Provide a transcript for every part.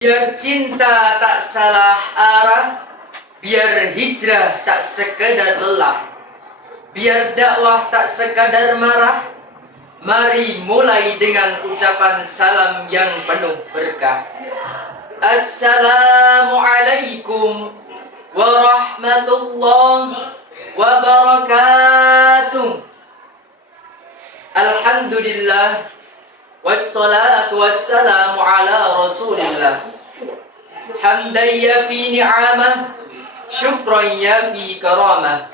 Biar cinta tak salah arah, biar hijrah tak sekedar lelah, biar dakwah tak sekadar marah. Mari mulai dengan ucapan salam yang penuh berkah. Assalamualaikum warahmatullahi wabarakatuh. Alhamdulillah, wassalatu wassalamu ala rasulillah. Hamdan yafi ni'amah, syukran yafi karamah.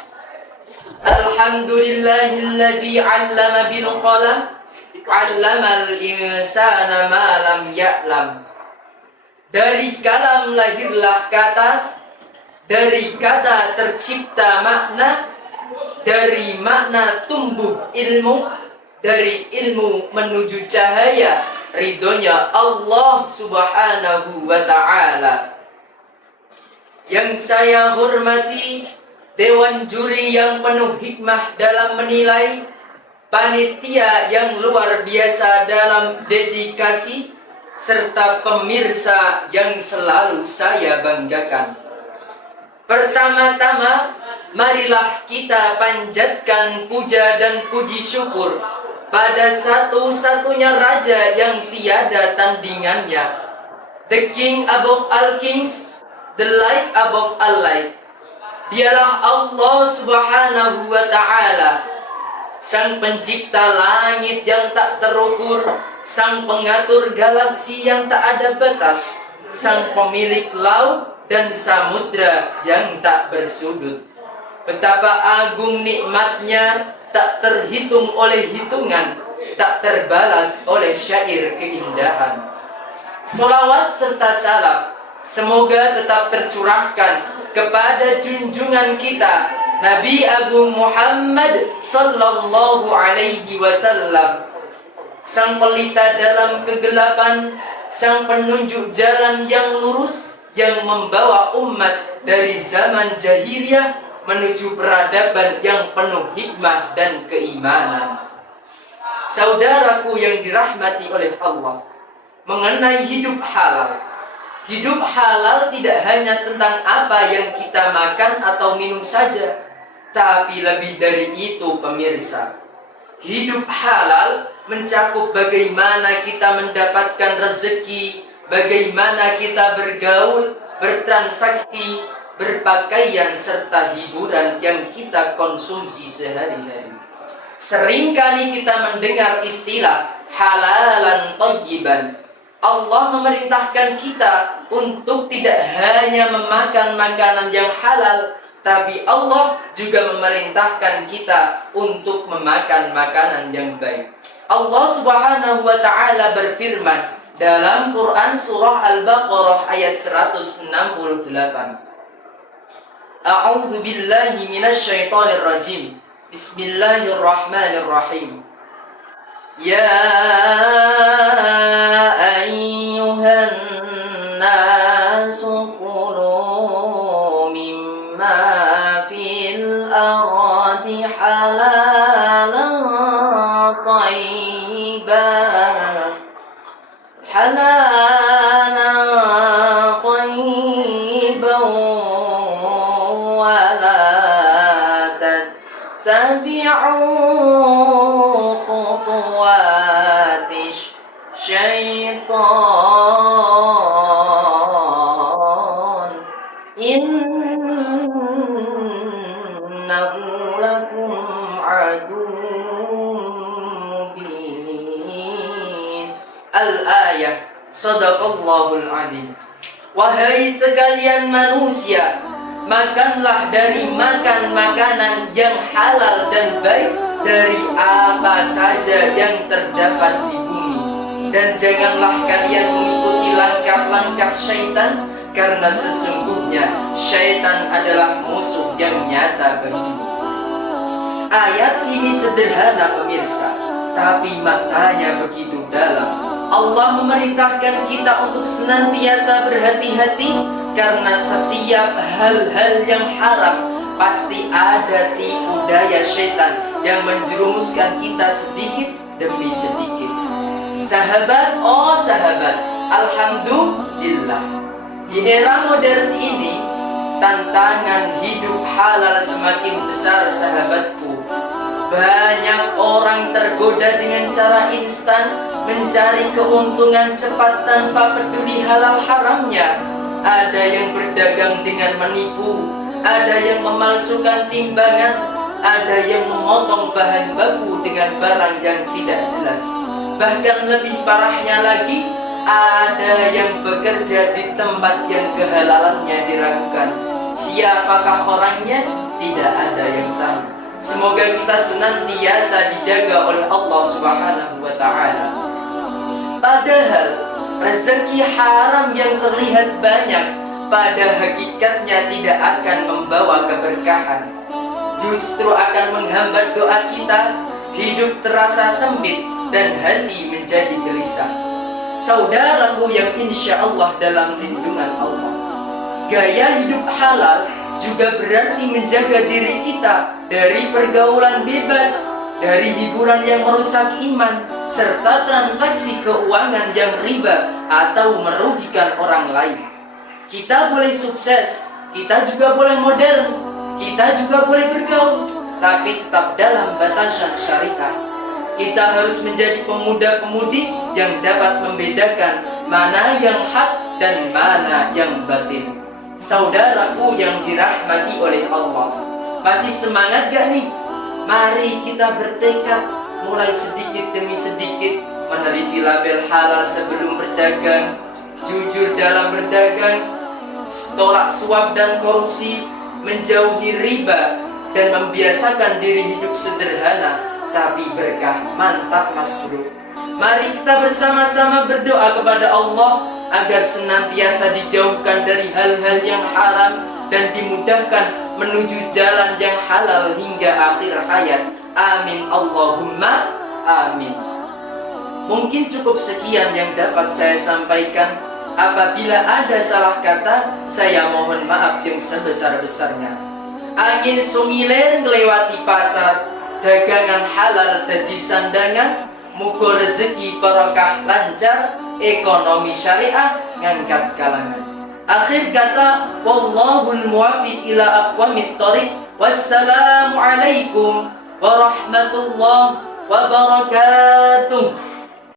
Alhamdulillahilladzi 'allama bil qalam, 'allamal insana ma lam ya'lam. Dari kalam lahirlah kata, dari kata tercipta makna, dari makna tumbuh ilmu, dari ilmu menuju cahaya ridhonya Allah subhanahu wa ta'ala. Yang saya hormati Dewan Juri yang penuh hikmah dalam menilai, panitia yang luar biasa dalam dedikasi, serta pemirsa yang selalu saya banggakan. Pertama-tama, marilah kita panjatkan puja dan puji syukur pada satu-satunya raja yang tiada tandingannya, the king above all kings, the light above all light. Dialah Allah subhanahu wa ta'ala, sang pencipta langit yang tak terukur, sang pengatur galaksi yang tak ada batas, sang pemilik laut dan samudra yang tak bersudut. Betapa agung nikmatnya, tak terhitung oleh hitungan, tak terbalas oleh syair keindahan. Salawat serta salam semoga tetap tercurahkan kepada junjungan kita Nabi Agung Muhammad sallallahu alaihi wasallam, sang pelita dalam kegelapan, sang penunjuk jalan yang lurus, yang membawa umat dari zaman jahiliyah menuju peradaban yang penuh hikmah dan keimanan. Saudaraku yang dirahmati oleh Allah, mengenai hidup halal, hidup halal tidak hanya tentang apa yang kita makan atau minum saja, tapi lebih dari itu pemirsa. Hidup halal mencakup bagaimana kita mendapatkan rezeki, bagaimana kita bergaul, bertransaksi, berpakaian, serta hiburan yang kita konsumsi sehari-hari. Seringkali kita mendengar istilah halalan thayyiban. Allah memerintahkan kita untuk tidak hanya memakan makanan yang halal, tapi Allah juga memerintahkan kita untuk memakan makanan yang baik. Allah subhanahu wa ta'ala berfirman dalam Quran surah Al-Baqarah ayat 168. A'udzu billahi minasyaitonir rajim. Bismillahirrahmanirrahim. Ya ayyuhan nasu kulu mimma fil ardi halalan tayyiban, halalan tayyiban wa la tattabi'u syaitan, innahu lakum aduwwun mubin. Al-ayah. Shadaqallahul adzim. Wahai sekalian manusia, makanlah dari makan makanan yang halal dan baik dari apa saja yang terdapat di bumi. Dan janganlah kalian mengikuti langkah-langkah syaitan, karena sesungguhnya syaitan adalah musuh yang nyata bagimu. Ayat ini sederhana pemirsa, tapi maknanya begitu dalam. Allah memerintahkan kita untuk senantiasa berhati-hati, karena setiap hal-hal yang haram pasti ada tipu daya syaitan yang menjerumuskan kita sedikit demi sedikit. Sahabat, oh sahabat, Alhamdulillah, di era modern ini tantangan hidup halal semakin besar sahabatku. Banyak orang tergoda dengan cara instan, mencari keuntungan cepat tanpa peduli halal haramnya. Ada yang berdagang dengan menipu, ada yang memalsukan timbangan, ada yang memotong bahan baku dengan barang yang tidak jelas. Bahkan lebih parahnya lagi, ada yang bekerja di tempat yang kehalalannya diragukan. Siapakah orangnya? Tidak ada yang tahu. Semoga kita senantiasa dijaga oleh Allah Subhanahu wa Ta'ala. Padahal rezeki haram yang terlihat banyak pada hakikatnya tidak akan membawa keberkahan. Justru akan menghambat doa kita, hidup terasa sempit dan hati menjadi gelisah. Saudaraku yang insya Allah dalam lindungan Allah, gaya hidup halal juga berarti menjaga diri kita dari pergaulan bebas, dari hiburan yang merusak iman, serta transaksi keuangan yang riba atau merugikan orang lain. Kita boleh sukses, kita juga boleh modern, kita juga boleh bergaul, tapi tetap dalam batasan syariah. Kita harus menjadi pemuda-pemudi yang dapat membedakan mana yang hak dan mana yang batin. Saudaraku yang dirahmati oleh Allah, masih semangat gak nih? Mari kita bertekad mulai sedikit demi sedikit meneliti label halal sebelum berdagang, jujur dalam berdagang, tolak suap dan korupsi, menjauhi riba, dan membiasakan diri hidup sederhana tapi berkah. Mantap Mas Bro. Mari kita bersama-sama berdoa kepada Allah agar senantiasa dijauhkan dari hal-hal yang haram dan dimudahkan menuju jalan yang halal hingga akhir hayat. Amin Allahumma amin. Mungkin cukup sekian yang dapat saya sampaikan. Apabila ada salah kata, saya mohon maaf yang sebesar-besarnya. Angin sumilen ngelewati pasar, dagangan halal dadi sandangan, muga rezeki barokah lancar, ekonomi syariah ngangkat kalangan. Akhir kata, wallahul muwaffiq ila aqwamit thoriq. Wassalamu alaikum warahmatullahi wabarakatuh.